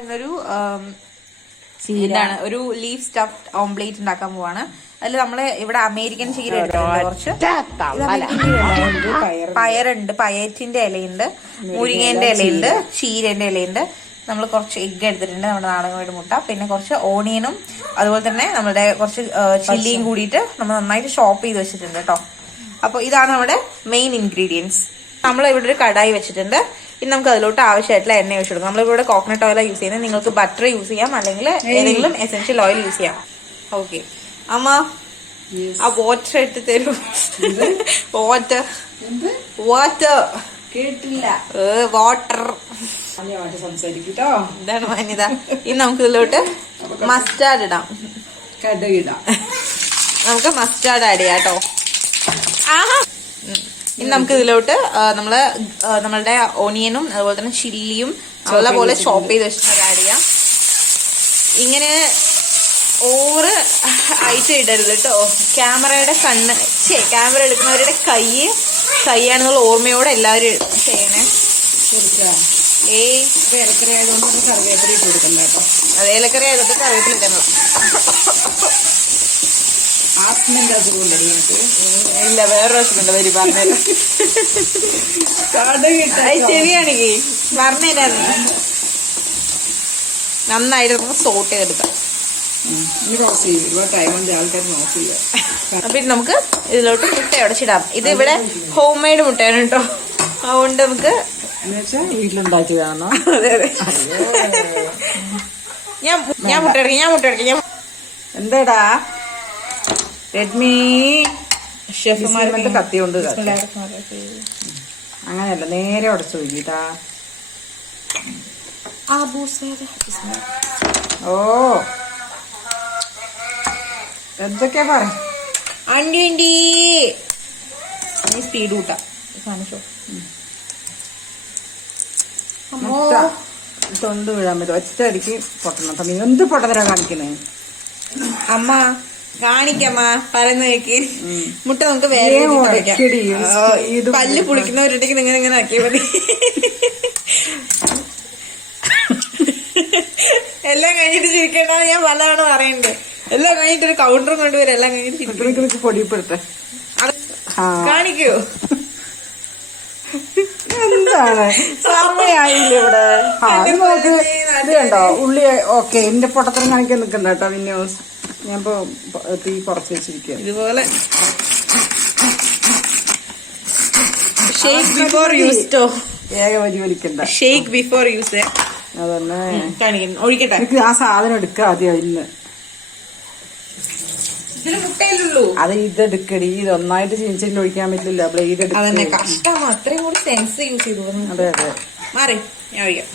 ഇന്നൊരു എന്താണ് ഒരു ലീഫ് സ്റ്റഫ്ഡ് ഓംപ്ലേറ്റ് ഉണ്ടാക്കാൻ പോവാണ്. അതിൽ നമ്മള് ഇവിടെ അമേരിക്കൻ ചീര എടുത്തിട്ടുണ്ട്, കുറച്ച് പയറുണ്ട്, പയറ്റിന്റെ ഇലയുണ്ട്, മുരിങ്ങേന്റെ ഇലയുണ്ട്, ചീരന്റെ ഇലയുണ്ട്. നമ്മൾ കുറച്ച് എഗ്ഗ് എടുത്തിട്ടുണ്ട്, നമ്മുടെ നാടൻ കോഴി മുട്ട, പിന്നെ കുറച്ച് ഓണിയനും അതുപോലെ തന്നെ നമ്മുടെ കുറച്ച് ചില്ലിയും കൂടിയിട്ട് നമ്മൾ നന്നായിട്ട് ഷോപ്പ് ചെയ്ത് വെച്ചിട്ടുണ്ട് കേട്ടോ. അപ്പൊ ഇതാണ് നമ്മുടെ മെയിൻ ഇൻഗ്രീഡിയൻസ്. നമ്മൾ ഇവിടെ ഒരു കടായി വെച്ചിട്ടുണ്ട്. ഇനി നമുക്ക് അതിലോട്ട് ആവശ്യമായിട്ടുള്ള എണ്ണ ഒഴിച്ചു കൊടുക്കാം. നമ്മളിവിടെ കോക്കനട്ട് ഓയിൽ യൂസ് ചെയ്യുന്നത്. നിങ്ങൾക്ക് ബട്ടർ യൂസ് ചെയ്യാം, അല്ലെങ്കിൽ ഏതെങ്കിലും എസെൻഷ്യൽ ഓയിൽ യൂസ് ചെയ്യാം. ഓക്കെ അമ്മ, ആ വാട്ടർ എടുത്ത് തരൂ. വാട്ടർ വാട്ടർ കേട്ടില്ല, വാട്ടർ സംസാരിക്കട്ടോ. ഇതാണ് മാന്യത. ഇനി നമുക്ക് ഇതിലോട്ട് മസ്റ്റാർഡ് ഇടാം. നമുക്ക് മസ്റ്റാർഡ് ആഡ് ചെയ്യാം കേട്ടോ. ഇനി നമുക്ക് ഇതിലോട്ട് നമ്മളുടെ ഓണിയനും അതുപോലെ തന്നെ ചില്ലിയും നല്ലപോലെ ഷോപ്പ് ചെയ്ത് വെച്ചിട്ട് ആഡ് ചെയ്യാം. ഇങ്ങനെ ഓവർ ആയിട്ട് ഇടരുത് കേട്ടോ. ക്യാമറയുടെ ക്യാമറ എടുക്കുന്നവരുടെ കൈയാണെന്നുള്ള ഓർമ്മയോടെ എല്ലാവരും ചെയ്യണേ. ഏലക്കറി ആയതുകൊണ്ട് കറിവേപ്പില ഇട്ട് കൊടുക്കണ്ട കേട്ടോ. അത് ഏലക്കറി ആയതുകൊണ്ട് കറിവേപ്പില ഇടണം. ആസ്മിന്റെ അസുഖമുണ്ടല്ലോ എനിക്ക്. ഇല്ല, വേറൊരു അസുഖമുണ്ട്. വരി പറഞ്ഞുതരാം. ശരിയാണെങ്കിൽ പറഞ്ഞുതരായിരുന്നു. നന്നായിട്ട് നമുക്ക് സോട്ട് ചെയ്തെടുക്കാം. പിന്നെ നമുക്ക് ഇതിലോട്ട് മുട്ട ഉടച്ചിടാം. ഇത് ഇവിടെ ഹോം മെയ്ഡ് മുട്ടയാണ് കേട്ടോ. അതുകൊണ്ട് നമുക്ക് വീട്ടിലുണ്ടാക്കി വേണോ? അതെ അതെ. ഞാൻ മുട്ട ഇടയ്ക്ക് എന്താടാ രശ്മി? ഷെഫ്മാരുടെ കത്തി കൊണ്ട് അങ്ങനെയല്ല, നേരെ ഉടച്ചു നോക്കിട്ടാ. ഓ എന്തൊക്കെയാ പറ ആണ്ടി സ്പീഡ് കൂട്ടാം. കാണിച്ചോ. തൊണ്ട് വീഴാൻ പറ്റും. ഒറ്റയടിക്ക് പൊട്ടണം. നീ എന്ത് പൊട്ടത്തരാ കാണിക്കണേ? അമ്മ കാണിക്കമ്മ, പറയുന്ന കേക്ക്. മുട്ട നമുക്ക് വേറെ പല്ല് പുളിക്കുന്നവരുണ്ടെങ്കിൽ നിങ്ങൾ ഇങ്ങനെ ആക്കിയാൽ മതി. എല്ലാം കഴിഞ്ഞിട്ട് ചിരിക്കേണ്ടത് ഞാൻ പലതാണ് പറയുന്നത്. എല്ലാം കഴിഞ്ഞിട്ട് ഒരു കൗണ്ടറും കൊണ്ടുവരും. എല്ലാം കഴിഞ്ഞിട്ട് പൊടിപ്പെടുത്തെ കാണിക്കോ? എന്താണ് സമയായില്ലേ ഇവിടെ? നോക്ക്, ഇത് കണ്ടോ ഉള്ളി. ഓക്കെ, എന്റെ പൊട്ടത്തരം കാണിക്കാൻ നിൽക്കണ്ട കേട്ടോ. പിന്നെ ഞാനിപ്പോ തീ കുറച്ച് വെച്ചിരിക്കുക. ഇതുപോലെ ഷേക്ക് ബിഫോർ യൂസ്. വലി വലിക്കണ്ട. Shake before use. അതന്നെ കാണിക്കുന്നു. ഒഴിക്കട്ടെ. എനിക്ക് ആ സാധനം എടുക്കുക ആദ്യം. ഇന്ന് മുട്ടയിലുള്ളൂ. അത് ഇതെടുക്കടി. ഇതൊന്നായിട്ട് ചീനിച്ചിൽ ഒഴിക്കാൻ പറ്റില്ല. ബ്ലേഡ് എടുക്കും. കഷ്ടമാണ്. അത്രയും കൂടി സെൻസ് യൂസ് ചെയ്തു. അതെ അതെ. മാറി ഞാൻ ഒഴിക്കാം.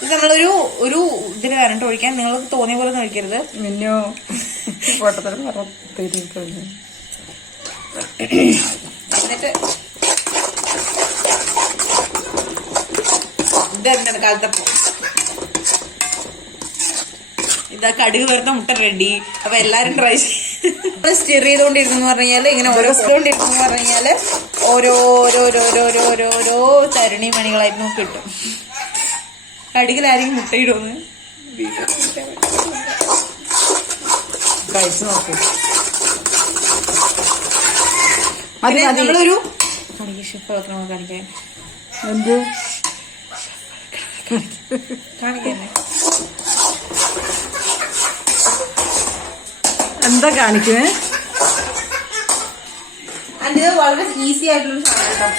ഇത് നമ്മളൊരു ഇതിന് വരണ്ട ഒഴിക്കാൻ. നിങ്ങൾക്ക് തോന്നിയ പോലെ ഒന്നും ഒഴിക്കരുത്. മിന്നു പൊട്ടത്തരം എന്നിട്ട് ഇതെന്താണ് കാലത്തപ്പോ ഇതാ കടുക് വരുന്ന മുട്ട റെഡി. അപ്പൊ എല്ലാരും ട്രൈ സ്റ്റിർ ചെയ്തോണ്ടിരുന്നു പറഞ്ഞാല്, ഇങ്ങനെ ഓരോണ്ടിരുന്നു പറഞ്ഞാല് ഓരോരോ തരുണി മണികളായിട്ട് നമുക്ക് കിട്ടും. കടുകിലാരെങ്കിലും മുട്ടയിടുമെന്ന് കഴിച്ചു നോക്കൂ. നമ്മളൊരു കാണിക്കാൻ എന്ത് കാണിക്കാനേ എന്താ കാണിക്കുന്നേ? അത് വളരെ ഈസി ആയിട്ടുള്ള സാധനം.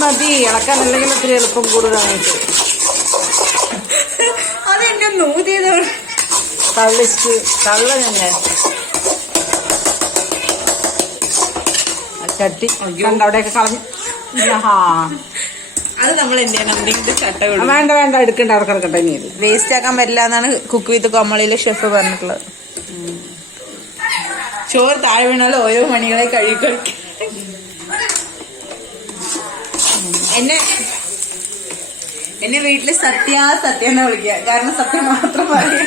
മതി ഇളക്കാൻ, അല്ലെങ്കിൽ ഒത്തിരി എളുപ്പം കൂടുതലായിട്ട്. അതെന്നെ നൂതിയതാണ്. തള്ള തന്നെ ചട്ടി കണ്ട അവിടെയൊക്കെ കളഞ്ഞു. അത് നമ്മൾ എന്ത് ചട്ട വേണ്ട എടുക്കണ്ട, അവിടെ കിടക്കട്ടെ. ഇനി വേസ്റ്റ് ആക്കാൻ പറ്റില്ല എന്നാണ് കുക്ക് വിത്ത് കോമളിയിലെ ഷെഫ് പറഞ്ഞിട്ടുള്ളത്. ചോറ് താഴെ വീണാലും ഓരോ മണികളെ കഴുകി. എന്നെ വീട്ടില് സത്യം എന്നാ വിളിക്കുക. കാരണം സത്യം മാത്രം പറയും.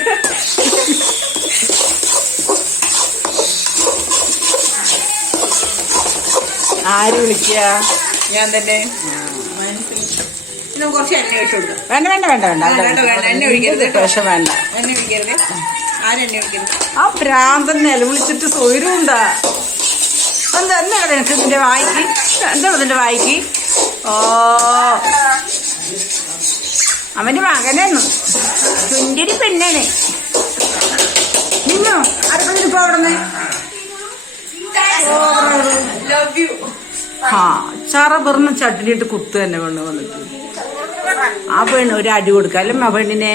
ആര് വിളിക്കുക? ഞാൻ തന്നെ. നമുക്ക് കുറച്ച് എണ്ണ ഒഴിച്ചു കൊടുക്കാം. വേണ്ട വേണ്ട വേണ്ട വേണ്ട വേണ്ട വേണ്ട, എണ്ണ ഒഴിക്കരുത്. പക്ഷെ വേണ്ട, എണ്ണ ഒഴിക്കരുത്. ആരെണ്ണ ഒഴിക്കരുത്? ആ ഭ്രാന്തൻ നിലവിളിച്ചിട്ട് സ്വൈരമുണ്ടാ. എന്താ എനിക്ക് നിന്റെ വായിക്ക്? എന്താ നിന്റെ വായിക്ക്? ഓ, അവന്റെ മകനാണ്, സുന്ദരി പെണ്ണാണ്. നിന്നോ അടുപ്പിപ്പോ അവിടെ ആ ചറ പെറിന് ചട്ടിനിട്ട് കുത്ത് തന്നെ പെണ്ണ് വന്നിട്ട് ആ പെണ്ണ് ഒരു അടി കൊടുക്കാലും ആ പെണ്ണിനെ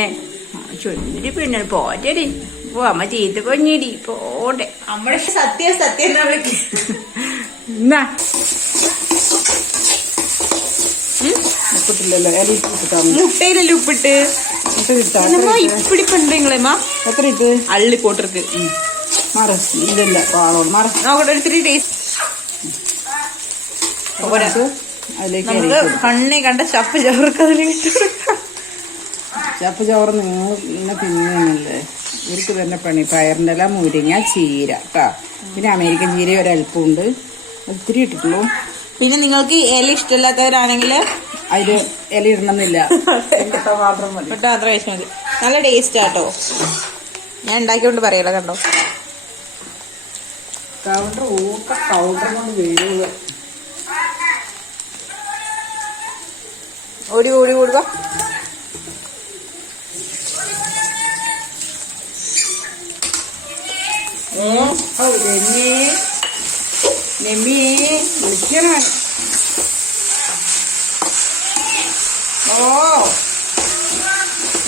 ചൊല്ലി പെണ്ണ പോറ്റടി പോ അമ്മ ചീത്ത പൊഞ്ഞിടി പോട്ടെ. നമ്മുടെ സത്യം സത്യം എന്നാ വിളിക്കും. എന്നാ ഉപ്പിട്ടില്ലല്ലോ, മുട്ടയിലല്ലേ ഉപ്പിട്ട് ഇപ്പിടിപ്പുണ്ട് നിങ്ങളേമ്മ. എത്ര ഇട്ട് അള്ളി പോട്ടിருக்கு മാറ്. ഇല്ല പാളോട് മാറ്. നോക്കട്ടെ ഒത്തിരി ടേസ്റ്റ്. നമുക്ക് കണ്ണി കണ്ട ചപ്പ് ചോർക്ക് അതിലിട്ട് ചപ്പ് ചോറ് നിങ്ങൾ തിന്നല്ലേ? ഇവർക്ക് തന്നെ പണി. പയറിൻ്റെ ഇല, മുരിങ്ങ, ചീര കേട്ടോ. പിന്നെ അമേരിക്കൻ ചീര ഒരല്പമുണ്ട്, ഒത്തിരി ഇട്ടിട്ടുള്ളൂ. പിന്നെ നിങ്ങൾക്ക് ഇല ഇഷ്ടമില്ലാത്തവരാണെങ്കിൽ അതില് ഇല ഇടണമെന്നില്ല, മാത്രം മതി. ഇട്ടാ അത്ര കഴിച്ചാൽ മതി. നല്ല ടേസ്റ്റ് ആട്ടോ. ഞാൻ ഉണ്ടാക്കിക്കൊണ്ട് പറയല. കണ്ടോ കൗണ്ടർ കൗണ്ടർ കൊണ്ട് വീഴുക. ഓടി ഓടി ഓടുക. വിളിക്കണം. ഓ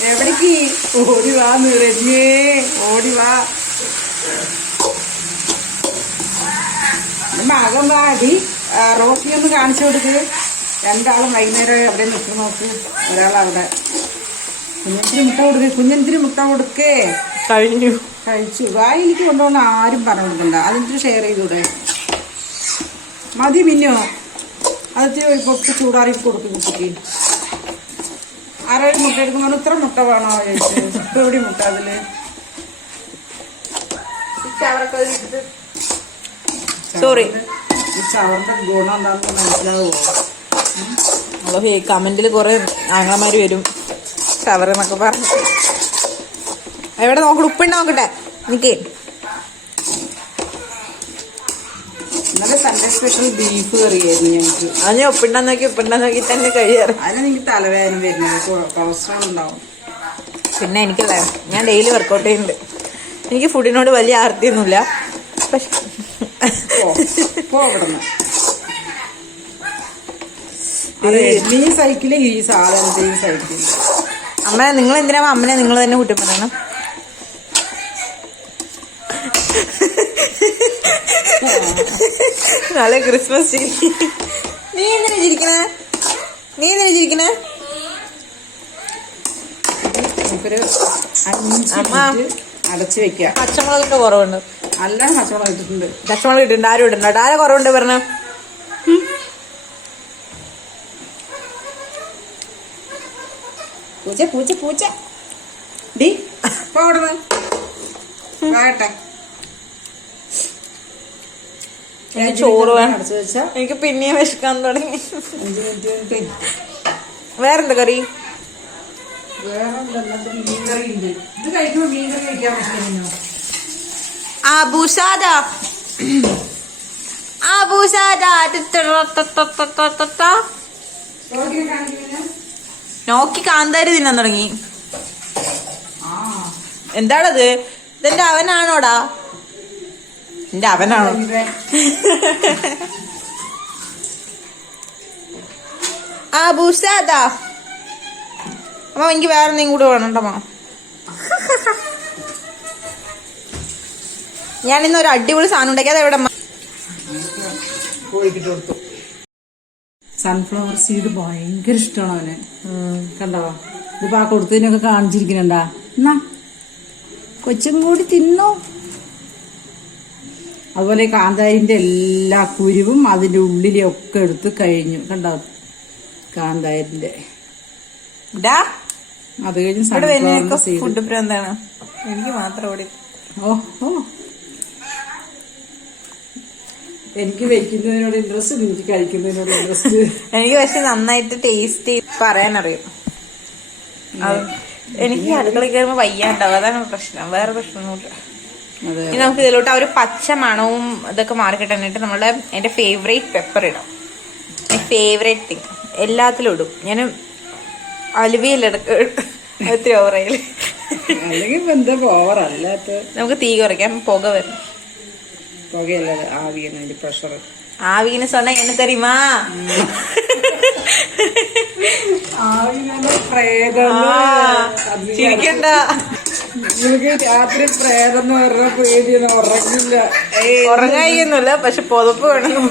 എവിടേക്ക്? ഓടി വാ നിറഞ്ഞേ, ഓടി വാ. മകൻ വാ. അടി റോട്ടി ഒന്ന് കാണിച്ചു കൊടുക്ക്. രണ്ടാളും വൈകുന്നേരം അവിടെ നിൽക്കുന്ന നോക്ക്. ഒരാളവിടെ. കുഞ്ഞിന് മുട്ട കൊടുക്ക്, കുഞ്ഞിന് മുട്ട കൊടുക്കേ. കഴിഞ്ഞു, കഴിച്ചു. വായിലേക്ക് കൊണ്ടുപോകണം ആരും പറഞ്ഞു കൊടുക്കണ്ട. അതിന് ഷെയർ ചെയ്തൂടെ? മതി മിന്നോ. അത് പൊട്ടി ചൂടാറി കൊടുക്കും കുട്ടിക്ക്. ആരോടും മുട്ട എടുക്കുമ്പോൾ ഇത്ര മുട്ട വേണോ ചോദിച്ചു. ഇപ്പൊ എവിടെ മുട്ട അതില്? സോറി, ഈ ചവറിന്റെ ഗുണം എന്താണെന്ന് മനസ്സിലാവുമോ? കമന്റിൽ കുറെ ആങ്ങളമാര് വരും ഷവർ എന്നൊക്കെ പറഞ്ഞു. എവിടെ നോക്കട്ടെ, ഉപ്പുണ്ട് നോക്കട്ടെ. എനിക്ക് ഇന്നലെ സൺഡേ സ്പെഷ്യൽ ബീഫ് കറിയായിരുന്നു ഞങ്ങൾക്ക്. അത് ഞാൻ ഉപ്പിണ്ടാൻ നോക്കി തന്നെ കഴിയാറ്. അതിന് എനിക്ക് തലവേദന വരുന്നത്, കൊളസ്ട്രോൾ ഉണ്ടാവും. പിന്നെ എനിക്കല്ലേ, ഞാൻ ഡെയിലി വർക്കൗട്ട് ചെയ്യുന്നുണ്ട്. എനിക്ക് ഫുഡിനോട് വലിയ ആർത്തിയൊന്നുമില്ല. പക്ഷെ നീ സൈക്കിള് ഈ സാധനത്തെയും സൈക്കിൾ. അമ്മ നിങ്ങൾ എന്തിനാ അമ്മനെ നിങ്ങൾ തന്നെ കുറ്റം പറയണം? നല്ല ക്രിസ്മസ്. നീ എന്തിനാ ചിരിക്കണേ? നമുക്കൊരു 5 മിനിറ്റ് അടച്ചു വെക്കാം. പച്ചമുളകൊക്കെ കുറവുണ്ട്. നല്ല പച്ചമുളക് ഇട്ടിട്ടുണ്ട്. പച്ചമുളക് ഇട്ടിട്ടുണ്ട്. ആരും ഇടുന്നുണ്ട്? ആരെ കുറവുണ്ട് പറഞ്ഞ? പൂച്ച പൂച്ച പൂച്ച ഡി പോടുന്നു വേട്ടെ. ചോറ് വേണം. അടച്ചു വെച്ചാ എനിക്ക് പിന്നെയും വിശക്കാൻ തുടങ്ങി. 5 മിനിറ്റ്. വേറെന്താ കറി? വേറെ മീൻകറി ഉണ്ട്. ഇത് കഴിക്കുമ്പോ മീൻകറി കഴിക്കാൻ പറ്റില്ല. നോക്കി കാന്താരി തിന്നാൻ തുടങ്ങി. എന്താണത്? ഇതെന്റെ അവനാണോടാ? എന്റെ അവനാണോ? ബൂസാദാ. അമ്മ എനിക്ക് വേറെ എന്തെങ്കിലും കൂടെ വേണണ്ടമ്മ. ഞാൻ ഇന്ന് ഒരു അടിപൊളി സാധനം ഉണ്ടാക്കിയത്. എവിടെ സൺഫ്ലവർ സീഡ് ഭയങ്കര ഇഷ്ടമാണ് അവന്. കണ്ടോ? ഇതിപ്പോ ആ കൊടുത്തതിനൊക്കെ കാണിച്ചിരിക്കണണ്ടാ. എന്നാ കൊച്ചും കൂടി തിന്നോ. അതുപോലെ കാന്താരിന്റെ എല്ലാ കുരുവും അതിന്റെ ഉള്ളിലെ ഒക്കെ എടുത്ത് കഴിഞ്ഞു. കണ്ടോ കാന്താരിന്റെ? അത് കഴിഞ്ഞ് ഫുഡ് പ്രാന്താണ് എനിക്ക് മാത്രം. ഇവിടെ ഓഹോ എനിക്ക് വെക്കുന്നതിനോട് ഇൻട്രസ്റ്റ്, എനിക്ക് കഴിക്കുന്നതിനോട് ഇൻട്രസ്റ്റ്. എനിക്ക് പക്ഷെ നന്നായിട്ട് ടേസ്റ്റ് പറയാനറിയും. എനിക്ക് അടുക്കളയിൽ കയറുമ്പോ വയ്യാണ്ടാവും, അതാണ് പ്രശ്നം, വേറെ പ്രശ്നമൊന്നുമില്ല. ഇനി നമുക്ക് ഇതിലോട്ട് ആ ഒരു പച്ച മണവും ഇതൊക്കെ മാറിക്കിട്ടാനായിട്ട് നമ്മള് എന്റെ ഫേവറേറ്റ് പെപ്പർ ഇടാം. ഫേവറേറ്റ് തിങ് എല്ലാത്തിലും ഇടും ഞാൻ. അലുവയിലെടുക്ക ഒത്തിരി ഓവറായാലും നമുക്ക് തീ കുറയ്ക്കാം. പുക വരും. പുകയല്ല, ആവിയാണ് അതിന്റെ പ്രഷർ. ആവിന്ന് சொன்னா என்ன தெரியுமா? ചിരിക്കണ്ട. നിങ്ങൾക്ക് രാത്രി പ്രേതം എന്ന് പറഞ്ഞ പേടിയാണ്, ഉറങ്ങില്ല. ഉറങ്ങായില്ല, പക്ഷെ പുതപ്പ് വേണം.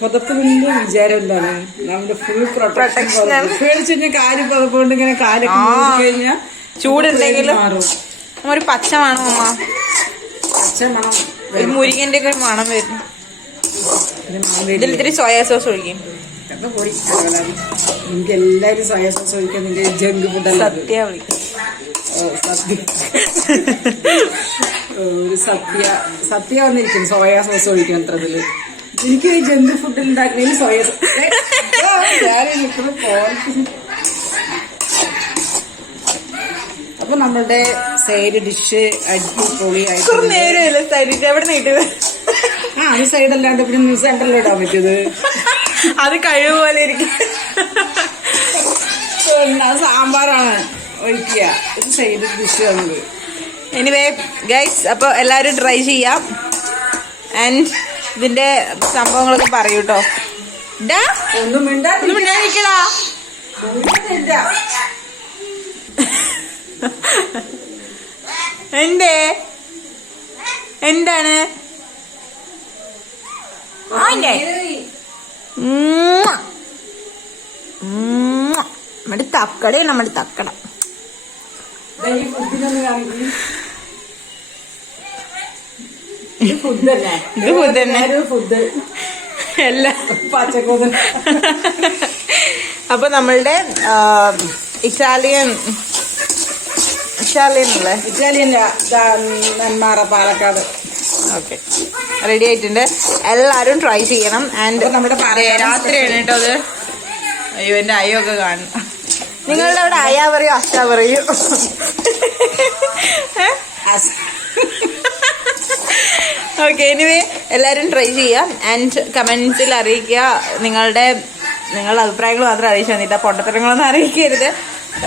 പുതപ്പിന്റെ വിചാരം എന്താണ്? നമ്മുടെ ഫുൾ പ്രൊട്ടക്ഷൻ. പേടിച്ചു കഴിഞ്ഞാൽ കാല് പുതപ്പ് കൊണ്ട് ഇങ്ങനെ കാലൊക്കെ കഴിഞ്ഞാൽ ചൂടുണ്ടെങ്കിലും ഒരു പച്ച മണം അമ്മ, പച്ച മണം, ഒരു മുരിങ്ങന്റെ ഒക്കെ മണം വരുന്നു. ഇതിൽ ഇത്തിരി സോയാ സോസ് ഒഴിക്കും. നിങ്ങൾക്ക് എല്ലാരും സോയാ സോസ് ഒഴിക്കാൻ നിന്റെ ജങ്ക് ഫുഡല്ല. സത്യ വിളിക്കും. ഒരു സത്യ വന്നിരിക്കും സോയാ സോസ് ഒഴിക്കാൻ അത്രതില്. എനിക്ക് ഈ ജങ്ക് ഫുഡ് ഉണ്ടാക്കുന്നതിന് സോയാ സോസ്. അപ്പൊ നമ്മളുടെ സൈഡ് ഡിഷ് അടിപൊളിയായിട്ട്. അത് സൈഡ് അല്ലാണ്ട് പിന്നെ സെന്ററിൽ ഇടാൻ പറ്റിയത് അത് കഴിവുപോലെ ഇരിക്കും. സാമ്പാറാണ് ഒഴിക്കുക. ഇത് സൈഡ് ഡിഷ് ആണ്. എനിവേ ഗൈസ്, അപ്പൊ എല്ലാരും ട്രൈ ചെയ്യാം. ആൻഡ് ഇതിന്റെ സംഭവങ്ങളൊക്കെ പറയൂട്ടോ. ഒന്നും മിണ്ടാതിരിക്കടാ. എന്താണ് നമ്മുടെ തക്കട, നമ്മുടെ തക്കട. ഫുഡ് എല്ലാം പച്ചക്കോതൻ. അപ്പൊ നമ്മളുടെ Italian Nenmara Palakkad okay ready ആയിട്ടുണ്ട്. എല്ലാരും ട്രൈ ചെയ്യണം. ആൻഡ് നമ്മുടെ രാത്രിയാണ് കേട്ടോ അത്. അയ്യോ, എന്റെ അയ്യൊക്കെ കാണും. നിങ്ങളുടെ അവിടെ അയ്യാ പറയൂ, അച്ഛാ പറയൂ. ഓക്കെ, എനിവേ എല്ലാരും ട്രൈ ചെയ്യാം. ആൻഡ് കമന്റ്സിൽ അറിയിക്കുക. നിങ്ങളുടെ അഭിപ്രായങ്ങൾ മാത്രം അറിയിച്ചു തന്നിട്ട് പൊട്ടത്തരങ്ങളൊന്നും അറിയിക്കരുത്.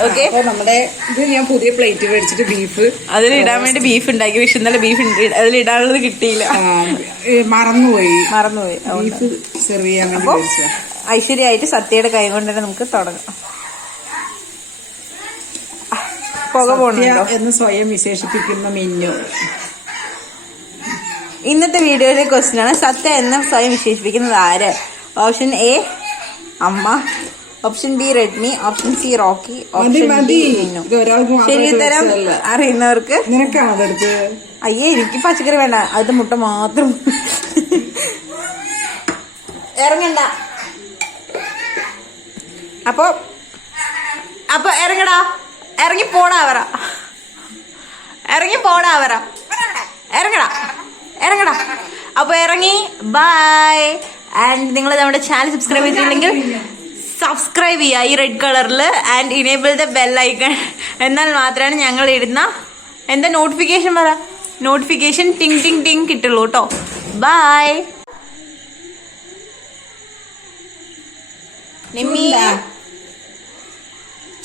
ഓക്കെ, നമ്മുടെ ഇത് ഞാൻ പുതിയ പ്ലേറ്റ് മേടിച്ചിട്ട് ബീഫ് അതിലിടാൻ വേണ്ടി ബീഫ് ഉണ്ടാക്കി. പക്ഷെ ഇന്നലെ ബീഫ് അതിലിടാനുള്ളത് കിട്ടിയില്ല, മറന്നുപോയി. ബീഫ് സെർവ് ചെയ്യാൻ. അപ്പൊ ഐശ്വര്യമായിട്ട് സത്യയുടെ കൈ കൊണ്ട് തന്നെ നമുക്ക് തുടങ്ങാം. പുക പോകണോ എന്ന് സ്വയം വിശേഷിപ്പിക്കുന്ന മിന്നു. ഇന്നത്തെ വീഡിയോയിലെ ക്വസ്റ്റ്യൻ ആണ്, സത്യ എന്ന് സ്വയം വിശേഷിപ്പിക്കുന്നത് ആര്? ഓപ്ഷൻ എ അമ്മ, option B Redmi, option C Rocky, option D Minnu. ശരി ഉത്തരം അറിയുന്നവർക്ക് നിനക്കാണ് അതെടുത്ത്. അയ്യേ, എനിക്ക് പച്ചക്കറി വേണ്ട, അത് മുട്ട മാത്രം. ഇറങ്ങണ്ട. അപ്പൊ ഇറങ്ങടാ, ഇറങ്ങി പോടാ അവറ, ഇറങ്ങടാ. അപ്പൊ ഇറങ്ങി. ബൈ. ആൻഡ് നിങ്ങൾ നമ്മുടെ ചാനൽ സബ്സ്ക്രൈബ് ചെയ്തില്ലെങ്കിൽ സബ്സ്ക്രൈബ് ചെയ്യുക ഈ റെഡ് കളറിൽ. And enable the bell icon. എന്നാൽ മാത്രമാണ് ഞങ്ങൾ ഇടുന്ന നോട്ടിഫിക്കേഷൻ ടിങ് ടിങ് ടിങ് കിട്ടുള്ളൂ കേട്ടോ. ബൈ. നിമ്മി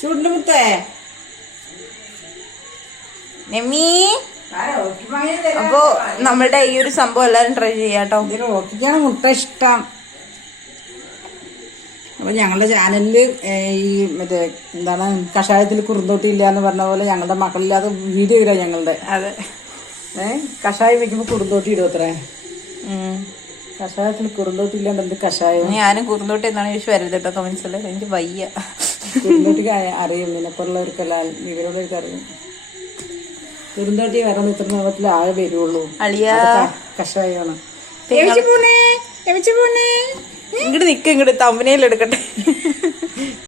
ചുണ്ടുമുത്തേ നെമ്മി. അപ്പൊ നമ്മളുടെ ഈ ഒരു സംഭവം എല്ലാരും ട്രൈ ചെയ്യാട്ടോ. റോക്കിക്കാണ് മുട്ട ഇഷ്ടം. അപ്പൊ ഞങ്ങളുടെ ചാനലില് ഈ മറ്റേ എന്താണ് കഷായത്തിൽ കുറുന്തോട്ടി ഇല്ല എന്ന് പറഞ്ഞ പോലെ ഞങ്ങളുടെ മക്കളില്ലാതെ വീഡിയോ ഇല്ല ഞങ്ങളുടെ. അതെ, കഷായം വെക്കുമ്പോ കുറുന്തോട്ടി ഇടും അത്രേ. കഷായത്തിൽ കുറുന്തോട്ടി ഇല്ലാണ്ട് എന്ത് കഷായം? ഞാനും കുറുന്തോട്ടി എന്നാണ് ചോദിച്ചു വരരുത് കേട്ടോ കമന്റ്സിൽ. എനിക്ക് വയ്യ. കുറുന്തോട്ടിക്ക് അറിയും, നിനക്കുള്ളവർക്കെല്ലാം ഇവരോടൊക്കെ അറിയും. കുറുന്തോട്ടി വരണം ഇത്ര നീളത്തിൽ ആകെ വരുള്ളൂ. കഷായമാണ്. ഇങ്ങോട്ട് നിക്ക്, ഇങ്ങോട്ട് തമ്പനയിൽ എടുക്കട്ടെ.